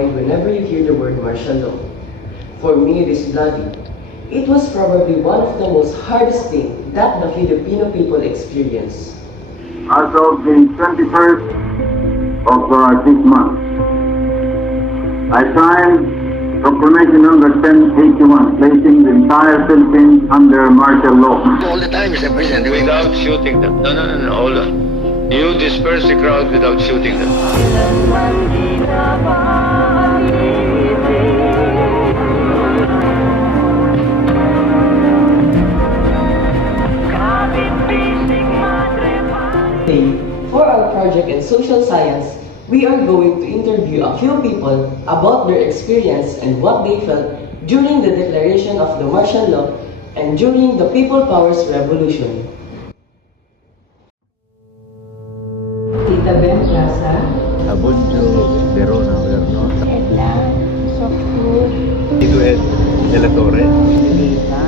mind whenever you hear the word martial law. For me, it is bloody. It was probably one of the most hardest things that the Filipino people experience. As of the 21st of this month, I signed Proclamation number 1081, placing the entire Philippines under martial law. All the time, Mr. President. Without shooting them. No, hold on. You disperse the crowd without shooting them. Today, for our project in social science, we are going to interview a few people about their experience and what they felt during the declaration of the martial law and during the People Powers Revolution. Tita Ben Plaza, Abunjo Verona, no? Edla, Sokul, Tito Ed de la Torre. Lita,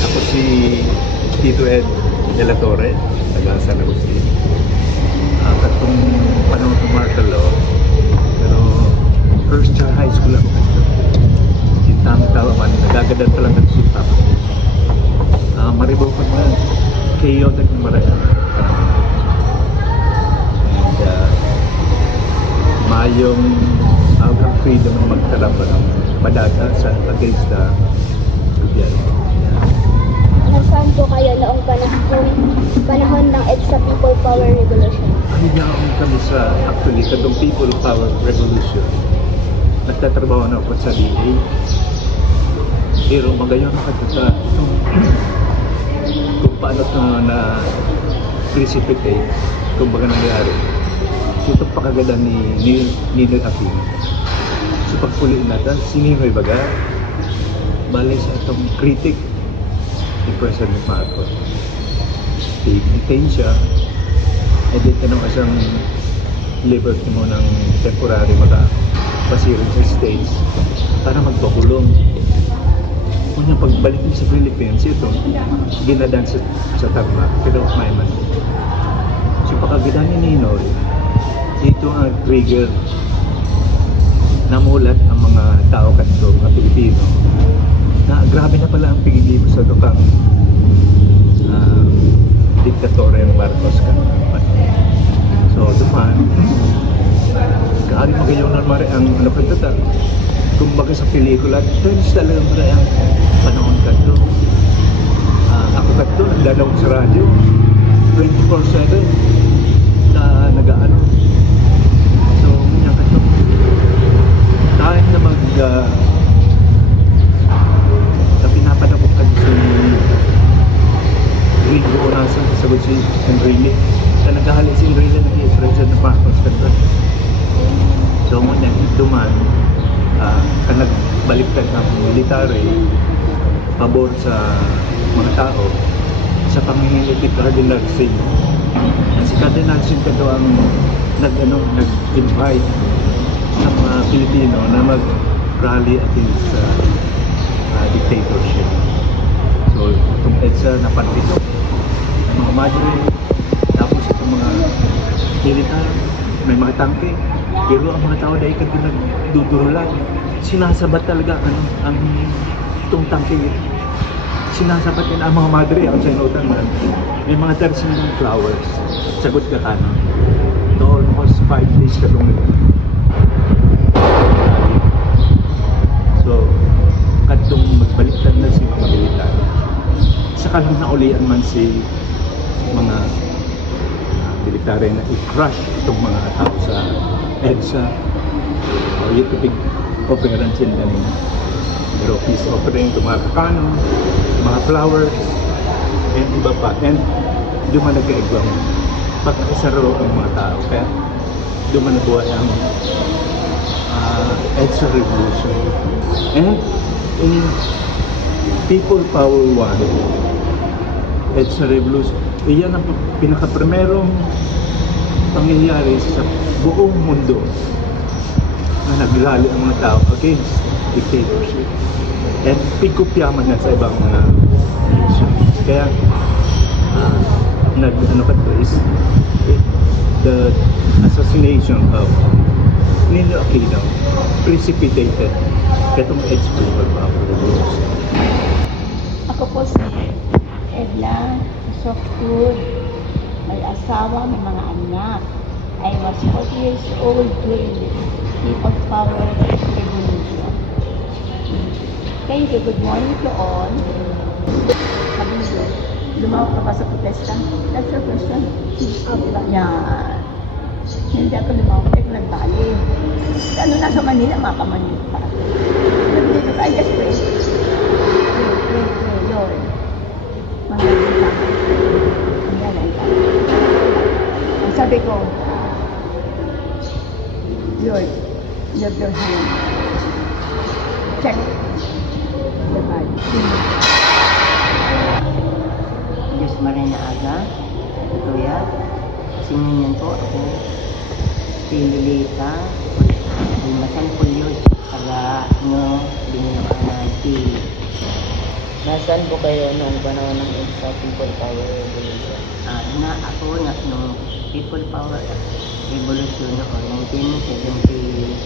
Ako si Tito Ed de la Torre, taga San Agustin. Katong panahon ng martial law, pero first year high school ako kasi. Yung tao man, nagagadan pa lang nagsulta. Maribaw ko na, chaotic ng maraya. And mayong ang freedom ng magkalaba ng madata sa against the gobyerno. Nasaan po kayo noong panahon ng EDSA People Power Revolution? Hiniyaon kami sa, actually, kadong People Power Revolution. Nagtatrabaho na ako sa DA. Pero magayon na katuta kung paano ito na precipitate, kung baga nangyari. So itong pakagada ni Ninoy Aquino. So pagpuliin natin, si Ninoy baga, bali sa itong critic ni President Marcos. I-detain siya, and then tanong asang liberty mo ng temporary makapasirin sa States para magpakulong. Kung yung pagbalik niya sa Philippines, ito, ginadan sa tagma, pero may man. So pagkagada ni Ninoy, ito ang trigger. Namulat ang mga tao kanto, mga Pilipino, na grabe na pala ang pigilibo sa dukang diktatorya ng Marcos ka. So, dumaan, kahali magayon na mara ang ano pa ito, kumbaga sa pelikula, turns talaga mara ang panahon ka ito. Ako ka ito, nagdalaw sa radyo, 24/7 na nag-ano. So, yan ka ito. Kahit na pinapadabok ka si Rigo Orasan, sagot si Enrile. Sa naghahali si Enrile na i-present na Marcos ka ito. So, muna, duman, nagbaliktad ng military pabor sa mga tao sa pangingiliti Cardinal Sin. Si Cardinal Sin ka ang nag-invite sa mga Pilipino na mag-rally against dictatorship. So itong EDSA na panito, mga madre, tapos itong mga militar, may mga tangke, pero ang mga tao dahil kasi nagdudurulan, sinasabat talaga ang itong tangke. Sinasabat din ang mga madre, ang sinutan man, may mga tersin ng flowers, sagot ka kanon. Ito almost 5 days ka itong so, kadtong magbaliktad na si mga militar. Sa kanong naulian man si mga military na i-crush itong mga tao sa EDSA. Ito big operance yun kanina. Pero peace offering to mga kakano, mga flowers, and iba pa. And doon man nagkaigwang pagkakasaro ang mga tao. Kaya doon man nabuhay ang EDSA Revolution. And in People Power 1, EDSA Revolution, iyan ang pinaka-primerong pangyayari sa buong mundo na naglali ang mga tao against dictatorship. And pigkopyaman na sa ibang nation. Kaya, ano ka to is the assassination of Ninoy Aquino precipitated itong ex-people power revolution. Ako po si Edla, soft food, may asawa, may mga anak. I was 40 years old during the People's Power Revolution. Thank you. Good morning to all. Sabi niyo, lumawak ka ba sa protesta? That's your question. Yan. Hindi ako lumawak. Ako nagbali. Ano nasa Manila, makamanila pa. Nandito tayo, just pray. Pray, Lord. Mangalit lang. Yan, ang sabi ko, Lord, lift your hand. Check the bag. Diyos Marina Aga, Tuya, sinunyan po ako, si Lilita, Masan Pulyos, taga, binunakanan, Nasaan po kayo noong panahon ng People Power Revolution? nung People Power Revolution noon, 72.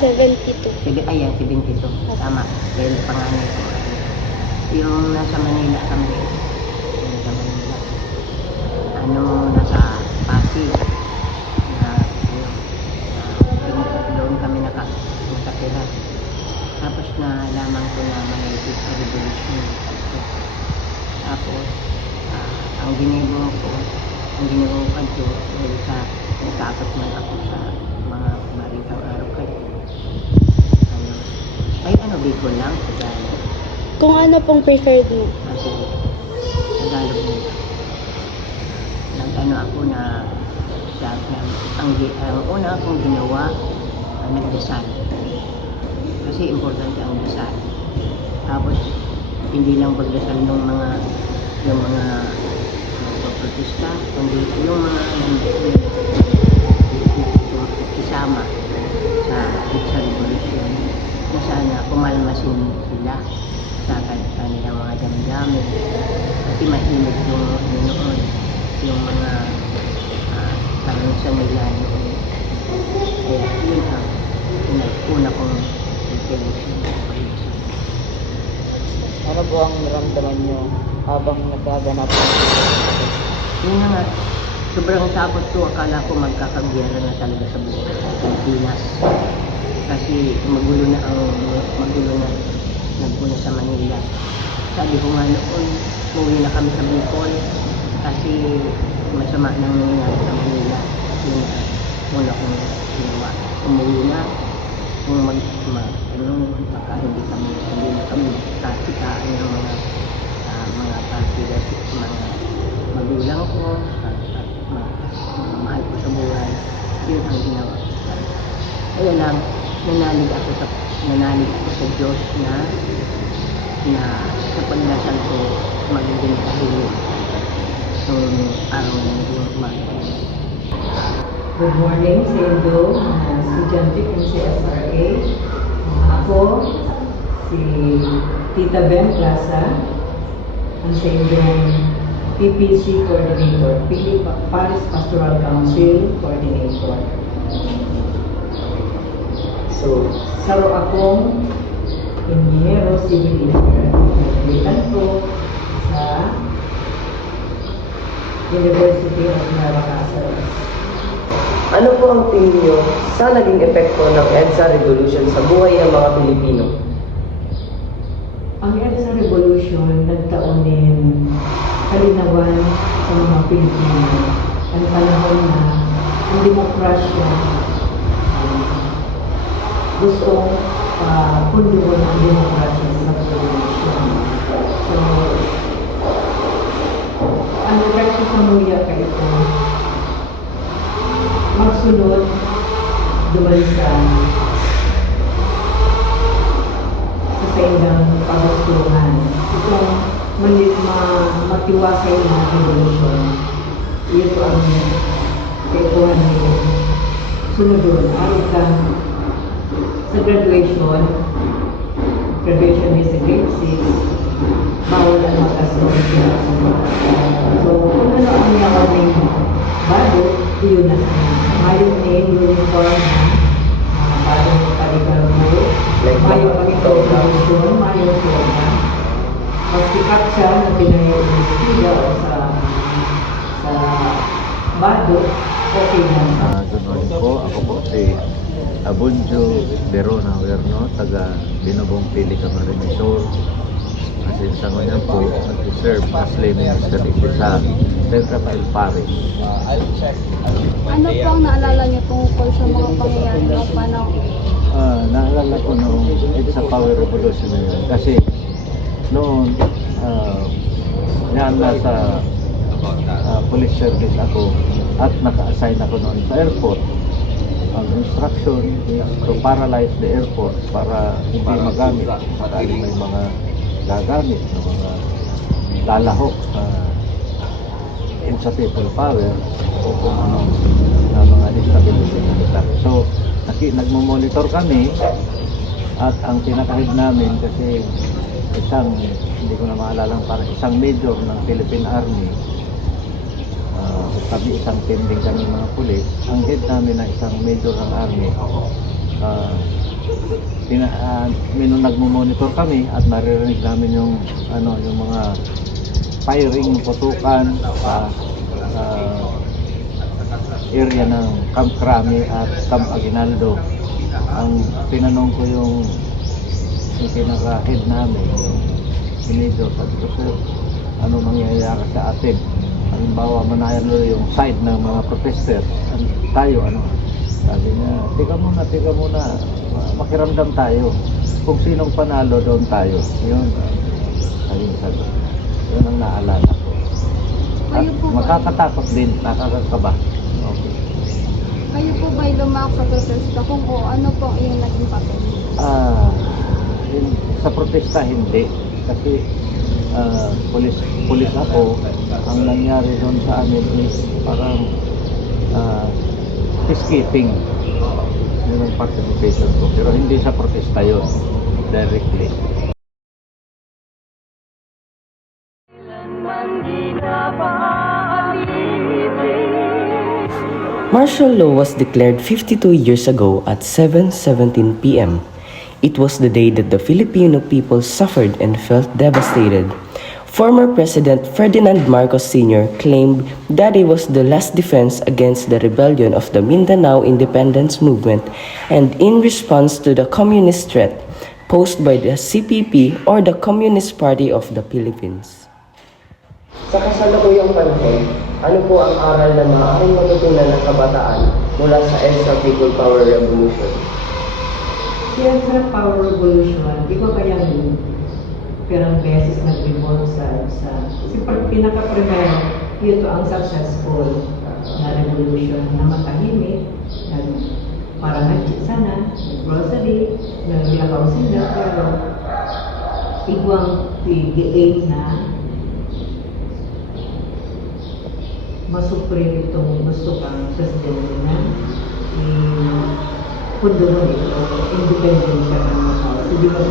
72. Tama. Dahil panganay ko. Yung nasa Manila kami. Nasa Manila. Nasa Pasig. Doon kami nakatira. Tapos nalaman ko na may revolution. Tapos, ang ginagawa ko dahil sa natakot man ako sa mga balitang araw kayo. Bicol lang, Tagalog. Kung ano pong preferred mo? Kasi, Tagalog nila. Ako na, ang una akong ginawa, nagdasal. Kasi importante ang dasal. Tapos, hindi lang pagdasal ng yung mga protesta, kundi yung mga isama sa revolution na sana pumalmasin sila sa kanilang mga damdamin. Kasi mainit yung noon, yung mga karanasan nila noon. Kaya yun ang una kong intention. Ano po ang naramdaman nyo habang nagaganap Yun na nga, sobrang takot ko. Akala ko magkakagiyara na talaga sa buong Pilipinas. Kasi magulo na nagpuna sa Manila. Sabi ko nga noon, umuwi na kami sa Bicol kasi masama nang nangyayari sa Manila. Yun muna kong ginawa. Umuwi na kung baka hindi na kami kakitaan ng mga partida, mga magulang ko, at mahal ko sa buhay. Yun ang ginawa ko. Kaya lang, nanalig ako sa Diyos na sa pagdasal ko magiging tahimik nung araw na naging umaga. Good morning sa Indo, si Jantik ng CSRA. Ako, si Tita Ben Plaza, ang sa Indong PPC Coordinator, Paris Pastoral Council Coordinator. So, saro akong Ingeniero Civil Engineer. Nagbitan ko sa University of Nueva Cáceres. Ano po ang tingin niyo sa naging epekto ng EDSA Revolution sa buhay ng mga Pilipino? Ang EDSA Revolution nagtaon din kalinawan sa mga Pilipino. Ang panahon na ang demokrasya gustong punduan ang demokrasya sa revolution. So, ang epekto sa muya ka ito, magsunod duman sa indang pagkakulungan. Itong matiwasay na revolution, ito ang kaipuhan ni sunod doon, aral kang sa graduation is a grade 6, bawal ang mag-assault. So, kung ano ang niya kaming bago, yun na sa mayong name, uniform na bagong paligal mo, mayong pagkakaulisyon, mayong forma. Mas pikat siya na pinag-istila o sa bago, okay na. Good morning po. Ako po si Abunjo Verona Huerno, taga Binobong Pili Camarines. Kasi sa ngayon po, nag-serve as lay minister dito sa San Rafael Parish. Ano po ang naalala niyo tungkol sa mga pangyayari ng panahon? Naalala ko noong sa Power Revolution na yun. Kasi noon, nasa police service ako at naka-assign ako noon sa airport. Ang instruction is to paralyze the airport para hindi magamit. Dahil may mga gagamit ng mga lalahok sa people power o kung ano na mga destabilizing attack. So, nagmo-monitor kami at ang pinakahid namin kasi isang, hindi ko na maalala, parang isang major ng Philippine Army, sabi isang tending kami mga pulis, ang head namin na isang major ng Army, nagmo-monitor kami at naririnig namin yung mga firing, putukan sa area ng Camp Crame at Camp Aguinaldo. Ang tinanong ko yung pinaka-head namin, yung major, sabi ko, sir, ano mangyayari sa atin? Halimbawa, manayan yung side ng mga protesters, tayo, sabi niya, tiga muna, makiramdam tayo. Kung sinong panalo, doon tayo. Yun, sabi. Yun ang naalala ko. At makakatakot din, nakakakaba. Okay. Kayo po ba'y lumako sa protesta? Kung o, ano po ang iyong naging papel? Sa protesta, hindi. Kasi pulis ako. Ang nangyari doon sa amin is parang peacekeeping. Yun ang participation ko. Pero hindi sa protesta yun, directly. Martial law was declared 52 years ago at 7:17 p.m. It was the day that the Filipino people suffered and felt devastated. Former President Ferdinand Marcos Sr. claimed that it was the last defense against the rebellion of the Mindanao Independence Movement and in response to the communist threat posed by the CPP or the Communist Party of the Philippines. Sa kasalukuyang panahon, ano po ang aral na maaaring matutunan ng kabataan mula sa EDSA People Power Revolution? Yan sa Power Revolution, di ba kayang perang beses nag-revolve sa kasi pinaka-primero, ito ang successful na revolution na matahimik, parang sana, nag-grocery, naglakaw sila, pero igwang pig-aim na masupre itong gusto kang presidente na kundo mo ito, independent siya ng mga tao. Hindi mo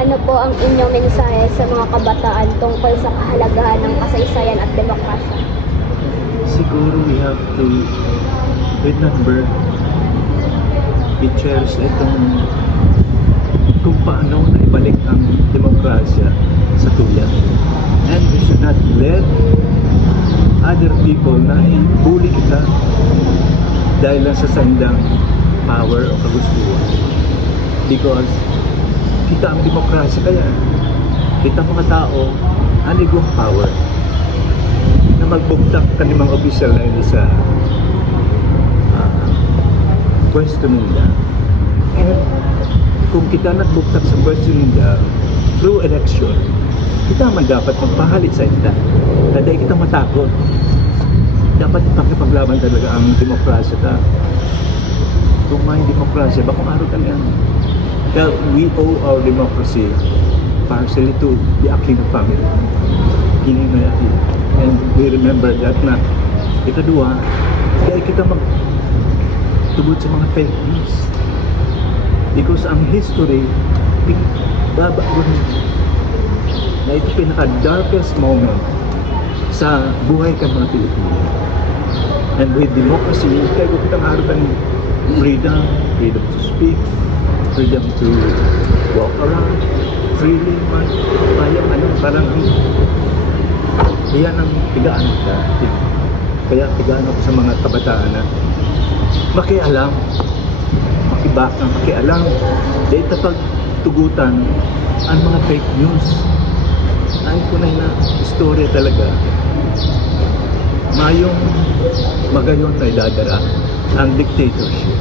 Ano po ang inyong mensahe sa mga kabataan tungkol sa kahalagahan ng kasaysayan at demokrasya? Siguro we have to remember, i-cherish itong kung paano na ibalik ang demokrasya sa tuya. And we should not let other people na i-bully kita dahil lang sa sandang power o kagustuhan. Because kita ang demokrasya, kaya kita mga tao anigong power na magbugtak kanimang official na hindi sa pwesto nila. Kung kita nagbugtak sa pwesto nila through election, kita man dapat magpahalit sa ita. Dahil kita matakot. Dapat ipakipaglaban talaga ang demokrasya ta. Kung may demokrasya, bakong araw talaga. Kaya we owe our democracy partially to the Aquino family. King na and we remember that na ikadua, Kaya kita magtugod sa mga fake news. Because ang history, babago na ito pinaka-darkest moment sa buhay ka mga Pilipino. And with democracy, kaya ko kitang harutan freedom to speak, freedom to walk around, freely man, parang yan ang tigaan ka. Kaya tigaan ako sa mga kabataan na makialam, makialam, dahil kapag tugutan ang mga fake news, ay kunay na istorya talaga, mayong magayon na idadara ang dictatorship.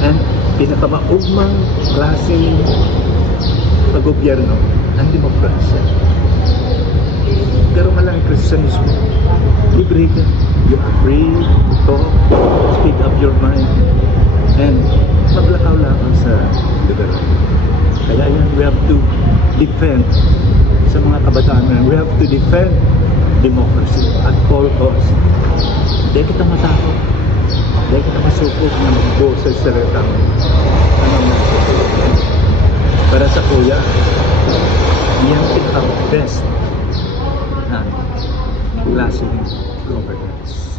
And pinakamaugmang klase paggobyerno ang demokrasya. Pero malang Kristyanismo, libre ka. You are free to talk, speak up your mind, and maglakaw-lakaw sa lugar. Kaya yan, we have to defend sa mga kabataan. We have to defend democracy at all costs. Dahil kita matakot. Dahil kita masupok na magbo sa salitang para sa kuya, yan pinaka-best na klase ng governance.